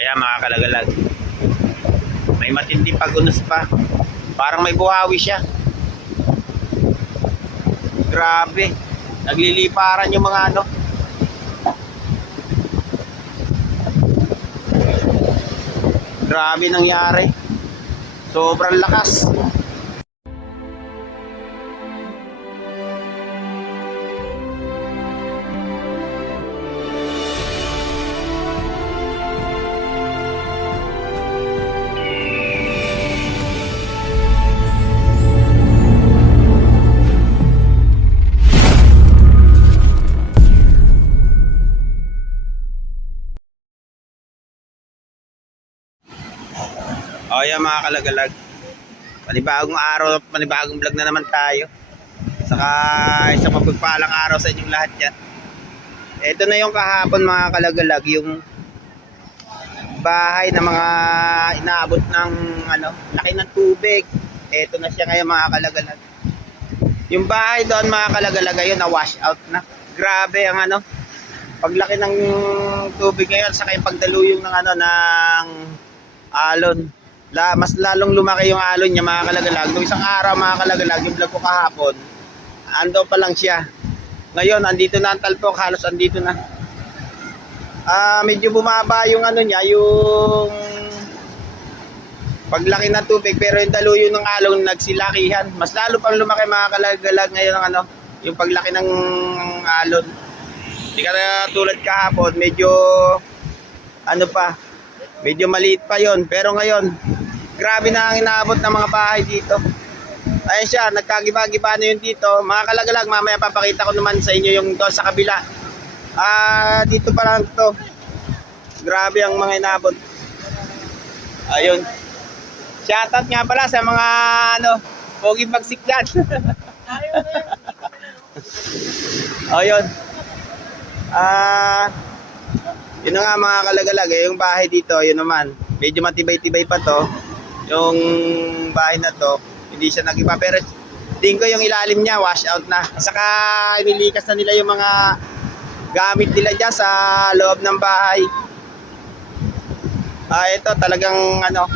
Kaya mga kalagalag, may matinding pagunos pa. Parang may buhawi siya. Grabe. Nagliliparan yung mga ano. Grabe nangyari. Sobrang lakas. O yan mga kalagalag, panibagong araw, panibagong vlog na naman tayo. Saka isang mapagpalang araw sa inyong lahat yan. Ito na yung kahapon mga kalagalag, yung bahay na mga inaabot ng ano, laki ng tubig. Ito na siya ngayon mga kalagalag. Yung bahay doon mga kalagalag ngayon na wash out na. Grabe ang ano, paglaki ng tubig ngayon, saka yung pagdaluyong ng ano, ng alon. Mas lalong lumaki yung alon niya mga kalagalag. Noong isang araw mga kalagalag, yung vlog ko kahapon, ando pa lang siya. Ngayon andito na ang talpok, halos andito na. Medyo bumaba yung ano niya, yung paglaki ng tubig, pero yung daluyo ng alon nagsilakihan. Mas lalo pang lumaki mga kalagalag ngayon ang ano, yung paglaki ng alon. Hindi ka tulad kahapon, medyo ano pa, medyo maliit pa yon. Pero ngayon, grabe na ang inaabot ng mga bahay dito. Ayun siya, nagkagiba-giba na yun dito. Mga kalagalag, mamaya papakita ko naman sa inyo yung doon sa kabila. Dito pa lang to. Grabe ang mga inaabot. Ayun. Shoutout nga pala sa mga ano, pogi magsiklan. Ayun. Yun na nga mga kalagalag, yung bahay dito, yun naman, medyo matibay-tibay pa to. Yung bahay na to, hindi siya nag-iba, pero tingin ko yung ilalim niya, wash out na. Saka inilikas na nila yung mga gamit nila dyan sa loob ng bahay. Ito talagang ano,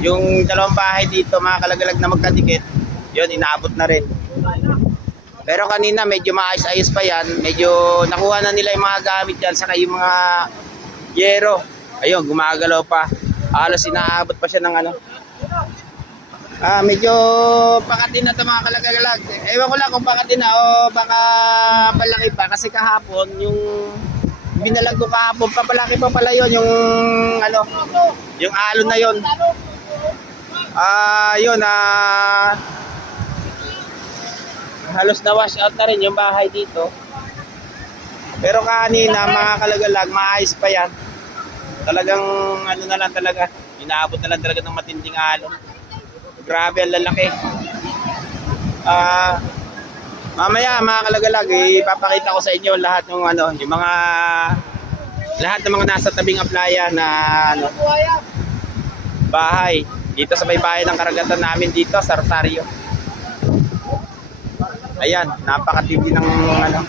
yung dalawang bahay dito mga kalagalag na magkadikit, yun inaabot na rin. Pero kanina medyo maayos-ayos pa yan. Medyo nakuha na nila yung mga gamit yan. Saka yung mga yero. Ayun, gumagalaw pa. Halos inaabot pa siya ng ano. Medyo pakatin na ito mga kalagalag. Ewan ko lang kung pakatin na o baka palaki pa. Kasi kahapon, yung binalag ko kahapon, papalaki pa pala yun. Yung ano, yung alon na yun. Yun, halos na wash out na rin yung bahay dito. Pero kanina mga kalagalag, maayos pa yan. Talagang ano na lang talaga, inaabot na lang talaga ng matinding alon. Grabe ang lalaki. Mamaya mga kalagalag, ipapakita ko sa inyo lahat ng ano, yung mga lahat ng mga nasa tabing playa na ano, bahay dito sa may bahay ng karagatan namin dito sa Rosario. Ayan, napakatindi ng ano.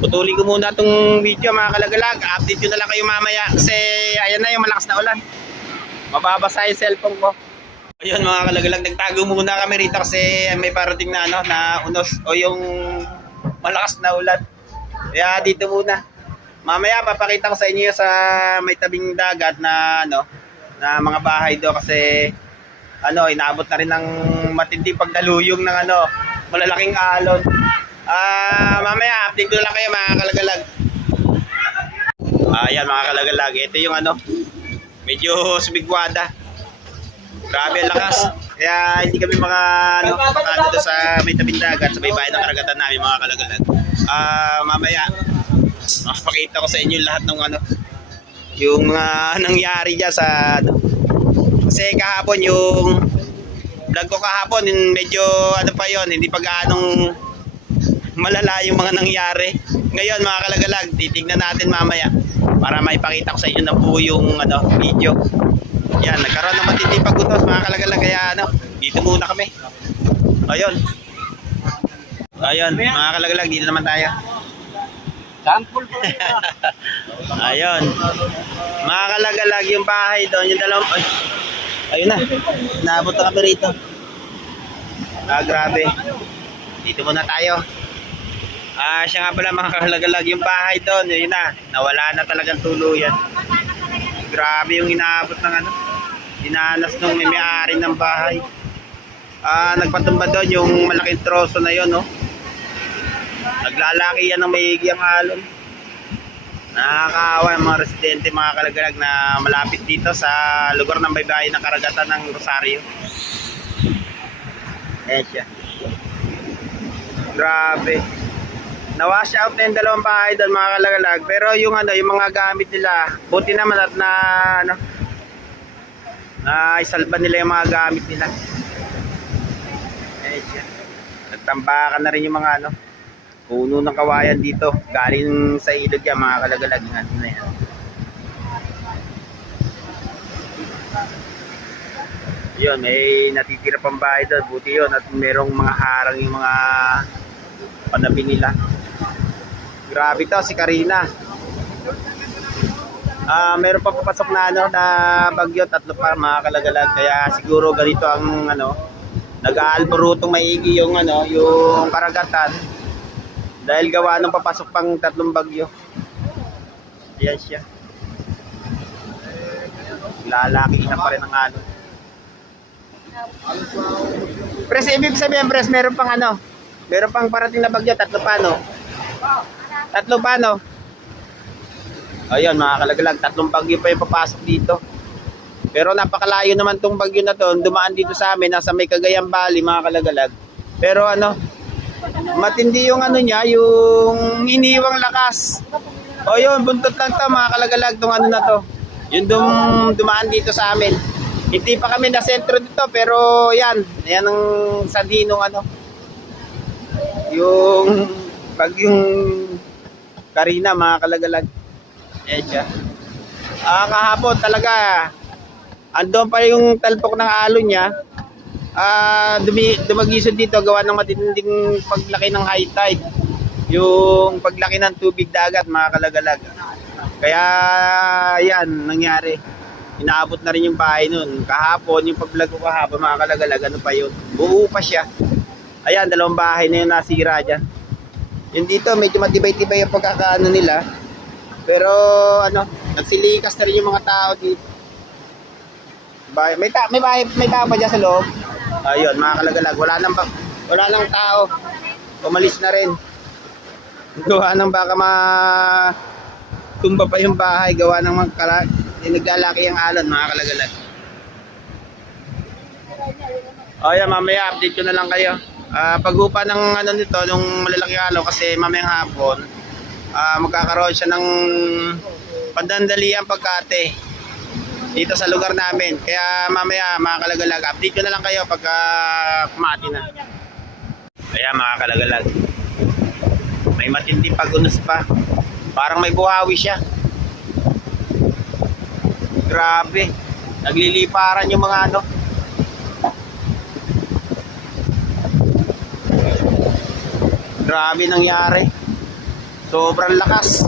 Putulin ko muna itong video mga kalagalag. Update ko na lang kayo mamaya kasi ayan na yung malakas na ulan. Mababasa yung cellphone ko. Ayun mga kalagalag, nagtago muna kami rito kasi may parating na ano, na unos o yung malakas na ulan. Kaya dito muna. Mamaya papakita ko sa inyo sa may tabing dagat na ano, na mga bahay do kasi ano, inaabot na rin ng matinding pagdaluyong ng ano, malalaking alon. Mamaya update ko lang kayo mga kalagalag. Ayan mga kalagalag, ito yung ano, medyo sumigwada. Grabe ang lakas. Kaya hindi kami mga ano, doon sa may tabing dagat, sa may bahay ng karagatan namin mga kalagalag. Mamaya makapakita ko sa inyo lahat ng ano, yung nangyari dyan sa ano. Kasi kahapon yung vlog ko kahapon, medyo ano pa yon, hindi pa gaanong malala yung mga nangyari. Ngayon mga kalagalag, titignan natin mamaya para maipakita ko sa inyo na po yung ano, video. Yan, nagkaroon ng matinding pagutos mga kalagalag, kaya ano, dito muna kami. Ayun. Ayun, mga kalagalag, dito naman tayo. Sample pa rin. Ayun. Mga kalagalag yung bahay doon. Yung dalawang... Ay, ayun na. Naabot na kami rito. Grabe. Dito muna tayo. Siya nga pala mga kalagalag yung bahay doon. Yun na. Nawala na talagang tuluyan. Grabe yung inaabot ng ano. Dinanas nung may-ari ng bahay. Nagpatumba doon yung malaking troso na yun, no? Naglalaki yan ng maigi ang alon. Nakakaawa yung mga residente, mga kalagalag na malapit dito sa lugar ng baybayin ng karagatan ng Rosario. Ayan siya. Grabe. Na-wash out na yung dalawang bahay doon, mga kalagalag. Pero yung ano, yung mga gamit nila, buti naman at na ano, na isalba nila yung mga gamit nila. Ayan siya. Nagtambakan na rin yung mga ano, puno ng kawayan dito. Galing sa ilog yan, mga kalagalag. Yung ano na yan. Yun, may natitira pang bahay doon. Buti yun. At merong mga harang yung mga panabi nila. Grabe to, si Karina. Meron pa papasok na ano, na bagyo, 3 pa, mga kalagalag. Kaya siguro ganito ang ano, nag-aalborotong maigi yung ano, yung karagatan. Dahil gawa ng papasok pang 3 bagyo. Ayan siya. Lalaki na pa rin ang ano. Pres, ibig sabihin, pres, meron pang ano, meron pang parating na bagyo, 3 pa, no? 3 pa, no? Ayun, mga kalagalag, 3 bagyo pa yung papasok dito. Pero napakalayo naman tong bagyo na to. Dumaan dito sa amin, nasa may Cagayan Valley, mga kalagalag. Pero ano, matindi yung ano niya, yung iniwang lakas. O yun, buntot lang to, mga kalagalag, tong ano na to. Yung dumaan dito sa amin. Hindi pa kami na sentro dito, pero yan ang sanhinong ano. Yung bagyong Karina, mga kalagalag. Ayan siya. Kahapon talaga, andun pa yung talpok ng alon niya. Dumagisod dito gawa ng matinding paglaki ng high tide. Yung paglaki ng tubig dagat, mga kalagalag. Kaya yan, nangyari. Inaabot na rin yung bahay nun. Kahapon, yung pag-vlog ko kahapon, mga kalagalag, ano pa yun? Buo pa siya. Ayan, 2 bahay na yun nasira dyan. Yung dito, medyo matibay-tibay yung pagkakaano nila. Pero ano, nagsilikas na rin yung mga tao dito. May tao pa dyan sa loob. Ayun, mga kalagalag, wala nang tao. Umalis na rin. Gawa ng baka tumba pa yung bahay, gawa ng naglalaki ang alon, mga kalagalag. Ayan, mamaya update ko na lang kayo. Paghupa ng ano nito, nung malalaki alon, kasi mamayang hapon, magkakaroon siya ng pandandalian pagkate dito sa lugar namin. Kaya mamaya, mga kalagalag, update ko na lang kayo pagka kumati na. Kaya mga kalagalag, may matinding pag-unos pa. Parang may buhawi siya. Grabe. Nagliliparan yung mga ano. Grabe nangyari. Sobrang lakas.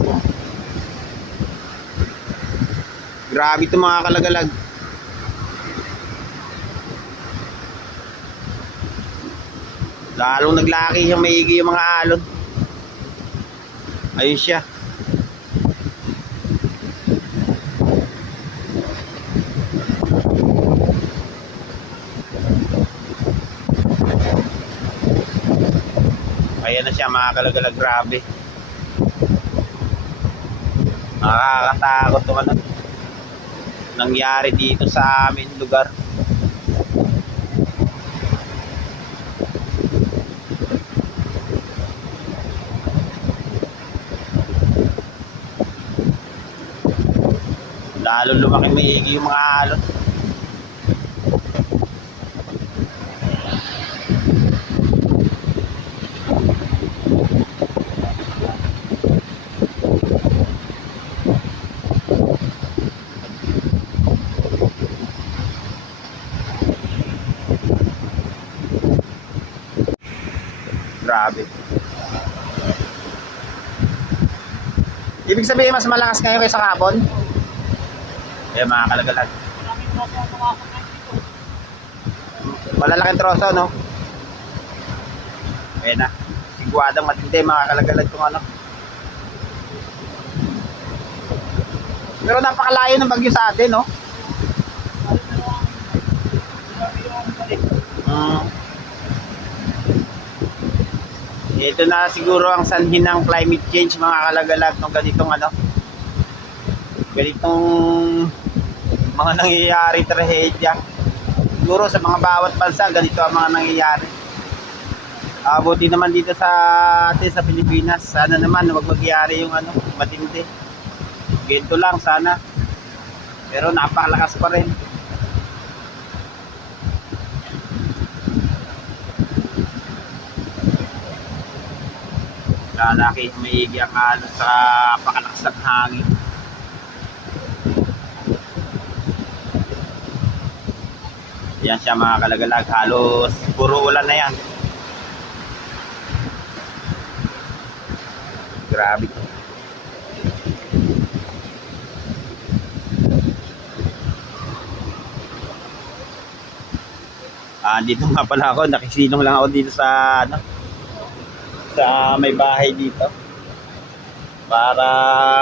Grabe ito, mga kalagalag. Lalong naglaki yung maigi yung mga alon. Ayun siya. Ayan na siya, mga kalagalag. Grabe. Nakakatakot itong ano nangyari dito sa amin lugar. Lalo lumaki maigi yung mga alon. Grabe. Ibig sabihin mas malakas ngayon kaysa kahapon? Ayan mga kalagalag. Malalaking troso, no? Ayan na. Sigwadang matindi mga kalagalag kung ano. Pero napakalayo ng bagyo sa atin, no? Ito na siguro ang sanhi ng climate change mga kalagalag ng ganitong ano. Ganitong mga nangyayari trahedya. Siguro sa mga bawat bansa ganito ang mga nangyayari. Buti naman dito sa atin sa Pilipinas, sana naman wag magyari yung ano, matindi. Ganito lang sana. Pero napakalakas pa rin. Lalaki maigi ang ano sa pakalakas ng hangin. Yan siya mga kalagalag, halos puro ulan na yan. Grabe. Dito nga pala ako, nakisilong lang ako dito sa ano, sa may bahay dito para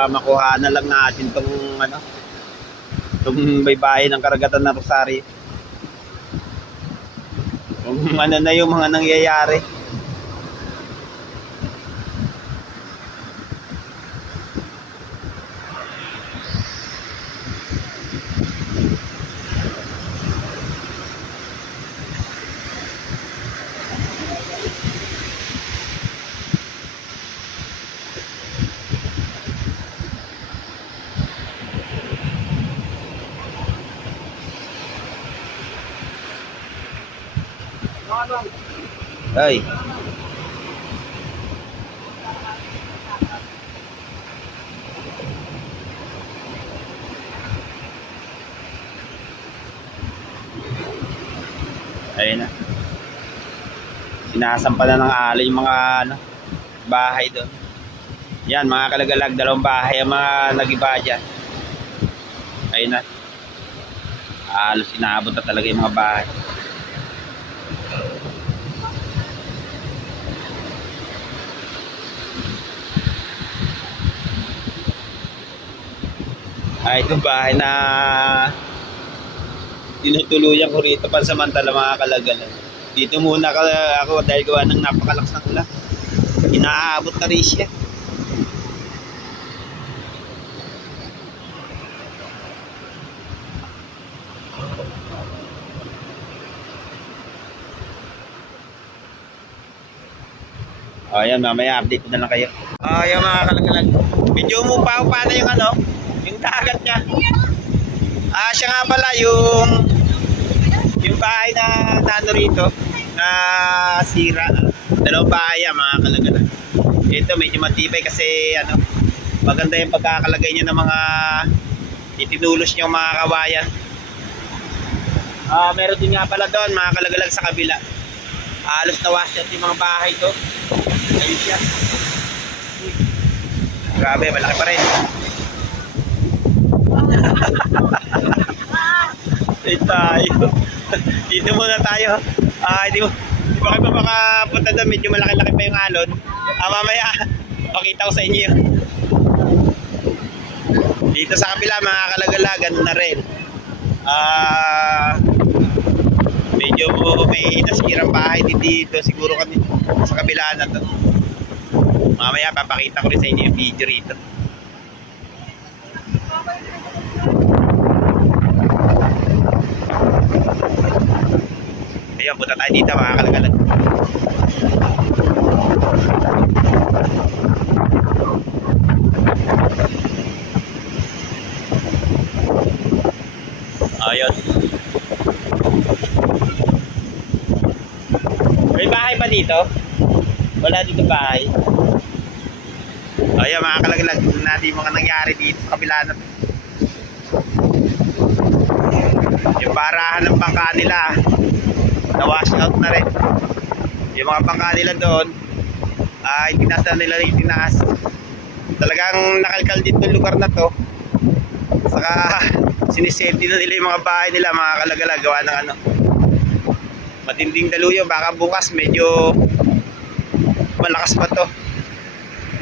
makuha na lang natin tong ano, tong may bahay ng karagatan ng Rosario. Kung ano na yung mga nangyayari. Ay. Ayun na. Sinasampa na ng alay yung mga ano, bahay doon. Yan mga kalagalag, dalawang bahay ang mga nagiba dyan. Ayun na. Halos inaabot na talaga yung mga bahay. Itong bahay na tinutuluyan ko rito pansamantala mga kalagalan. Dito muna ako dahil gawa ng napakalakas ng ulan. Inaabot na rin siya. Ayan, mamaya update na lang kayo. Ayan mga kalagalan. Medyo umupaw pa na yung ano, yung dagat niya. Siya nga pala yung bahay na nano rito na sira. Dalawang bahay mga kalagalan. Ito medyo matibay kasi ano, maganda yung pagkakalagay niya ng mga itinulos niyang mga kawayan. Meron din nga pala doon mga kalagalag sa kabila. Halos nawash out yung mga bahay to. Ayun siya. Grabe, malaki pa rin. Tayo. Dito muna tayo. Hindi pa kayo pa makapunta doon. Medyo malaki-laki pa yung alon. Mamaya, pakita ko sa inyo. Dito sa kabila, mga kalagalagan na rin. Medyo may nasirang bahay dito. Siguro kami sa kabila na to. Mamaya, papakita ko rin sa inyo yung video rito. Ayun, punta tayo dito mga kalagalag. Ayun. May bahay pa dito? Wala dito bahay. Ayun mga kalagalag, natin mga nangyari dito sa kabila na. Yung barahan ng bangka nila na-wash out na rin. Yung mga bangka nila doon ay tinaas na nila yung tinaas. Talagang nakalkal dito yung lugar na to. Saka siniseti na nila yung mga bahay nila, mga kalagalag, gawa ng ano, matinding daluyo. Baka bukas medyo malakas pa to.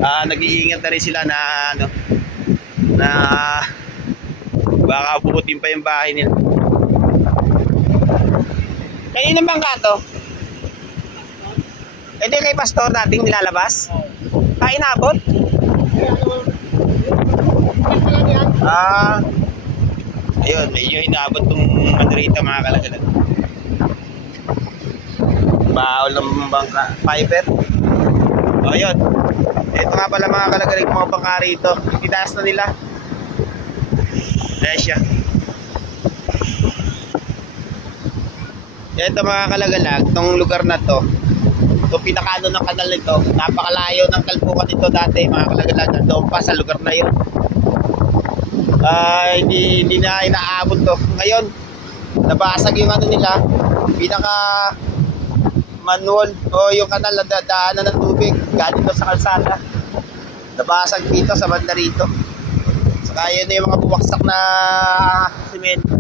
Nag-iingat na rin sila na ano, na baka bukutin pa yung bahay nila. Kanina bangka to? Ito kay Pastor dating nilalabas? Inabot? Ayun, medyo inabot tong ano rito, mga kalagalag. Baol ng bangka, fiber. Ayun. Ito nga pala mga kalagalag, mga bangka rito. Itaas na nila. Ayan siya. Ito mga kalagalag, itong lugar na to, itong pinakano ng kanal nito, napakalayo ng kalpukan nito dati, mga kalagalag. Nandoon pa sa lugar na yun. Hindi na inaabot to. Ngayon, nabasag yung ano nila, pinaka manual o yung kanal na daanan ng tubig galing to sa kalsada. Nabasag dito sa banda rito. Saka yun yung mga buwaksak na simento.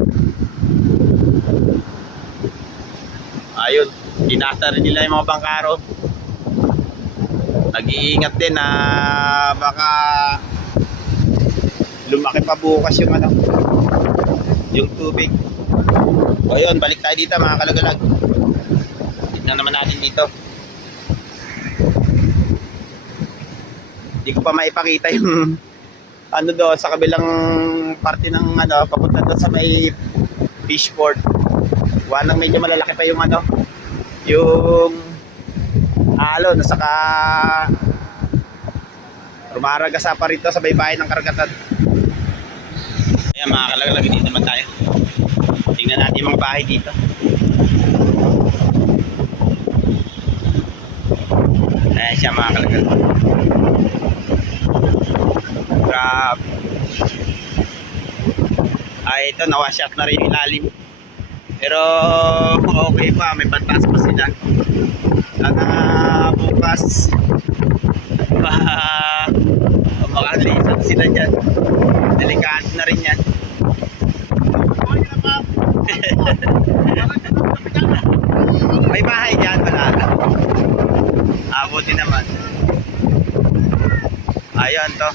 Ayun, dinasta rin nila yung mga bangkaro. Nag-iingat din na baka lumaki pa bukas yung ano, yung tubig. O yun, balik tayo dito mga kalagalag. Tignan naman natin dito. Hindi ko pa maipakita yung ano doon sa kabilang parte ng ano, papunta doon sa may fishport. Wanang medyo malalaki pa yung ano, yung alon, saka rumaragasa pa rito sa baybayin ng karagatan. Ayan mga kalagalag, dito naman tayo. Tingnan natin yung mga bahay dito. Ayan siya mga kalagalag. Grabe. Ito, nawash out na rin yung ilalim. Pero okay pa, may pantas pa sila. Sana bukas makalisan sila dyan. Delikado na rin yan. May bahay dyan, wala. Abuti naman. Ayun to.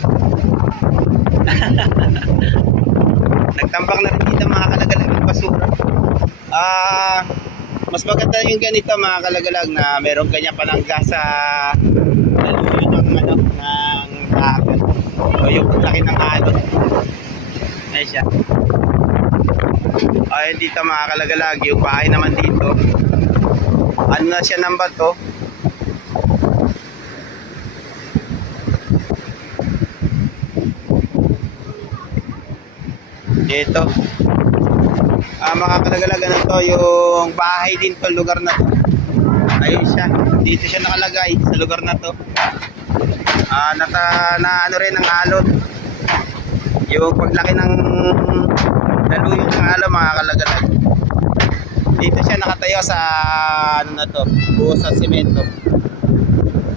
Nagtambak na rin dito mga kalagalag ng basura. Mas maganda yung ganito mga kalagalag na meron kanya palangga sa daluyo ng ano, ng dagat o yung laki ng alon. Ayan siya. Ayun dito mga kalagalag, yung bahay naman dito, ano na siya ng bato. Dito mga kalagalagan na to, yung bahay din to, lugar na to. Ayun siya, dito siya nakalagay sa lugar na to. Na ano rin ng alon, yung paglaki ng daluyo ng alon mga kalagalag. Dito siya nakatayo sa ano na to, buo sa simento.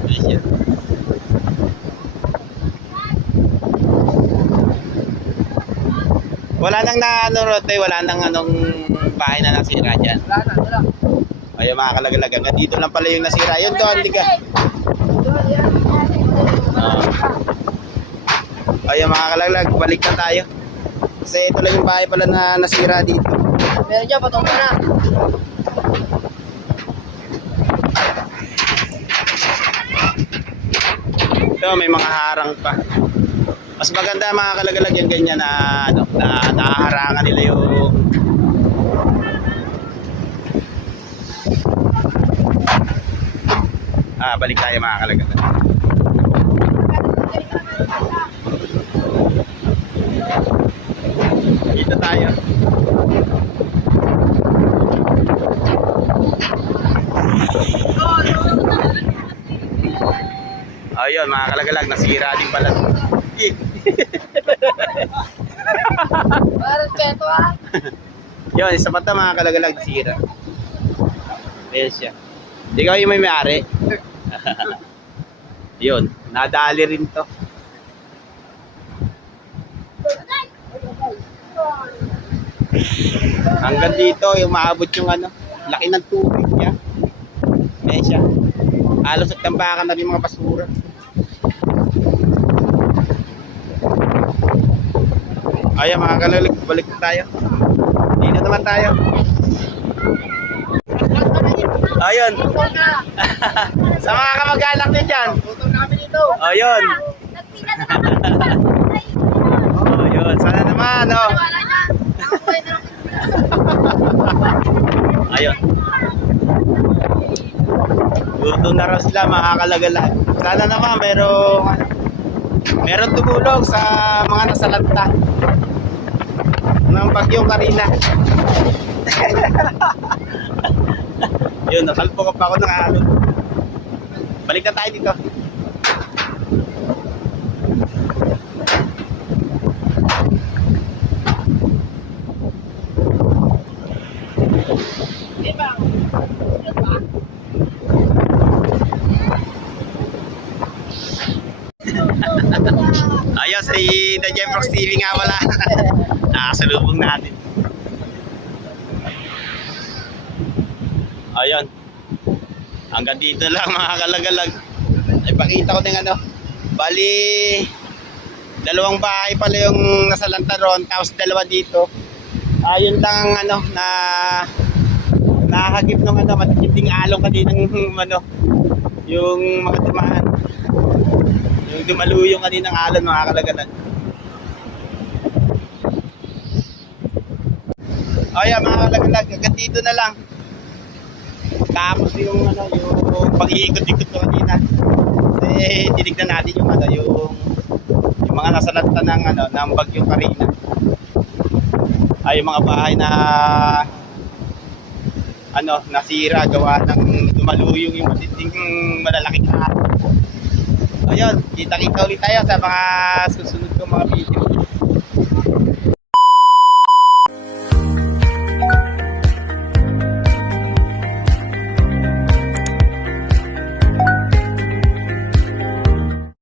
Ayun siya. Wala nang na ano rote, wala nang anong bahay na nasira dyan. Wala. Ayun mga kalagalag, hanggang dito lang pala yung nasira. Yun doon, di ka. Ayun mga kalagalag, balik na tayo. Kasi ito lang yung bahay pala na nasira dito. Meron dyan, patong na. Ito, may mga harang pa. Mas maganda mga kalagalag yung ganyan na ano, na nakaharangan nila yung balik tayo mga kalagalag. Dito tayo. Ayun mga kalagalag, nasira din pala. Respeto ah. Yun, isa pa ito mga kalagalag, nasira. Ayan siya. Hindi ka yung may-ari. Yun, nadali rin to. Hanggang dito, yung maabot yung ano, laki ng tubig niya. Ayan siya. Halos at tambakan na rin mga basura. Ayan mga kalalag, balik na tayo. Dito naman tayo. Ayun. Tutong na. Sa mga kamag-anak din dyan. Tutong na kami dito. Ayun. Ayun. Sana naman, oh. Wala na. Nakakuha na lang. Ayun. Gusto na raw sila mga kalagalag. Sana naman meron tumulong sa mga nasalanta ng bagyong Karina. Yun, nasalpo ko pa ako ng alon. Balik na tayo dito. Ayun, si The Jeffrox TV nga wala. Nakasalubong natin. Ayun. Hanggang dito lang mga kalagalag. Ipakita ko ng ano. Bali, dalawang bahay pala yung nasalanta ron. Tapos dalawa dito. Ayun lang ang ano na nakakagip ng ano, matitinding along kaninang ano, yung mga dumaan. Yung dumaluyong kaninang alon mga kalagalag. Ayan mga kalagalag, hanggang dito na lang. Tapos yung ano, yung pag-iikot-ikot ko kanina. Kasi tinignan natin yung ano, yung mga nasalanta ng ano, ng bagyong Karina. Ay yung mga bahay na ano, nasira gawa ng dumaluyong yung matinding malalaking ahon. Ayun, kita-kita ulit tayo sa mga susunod kong mga video.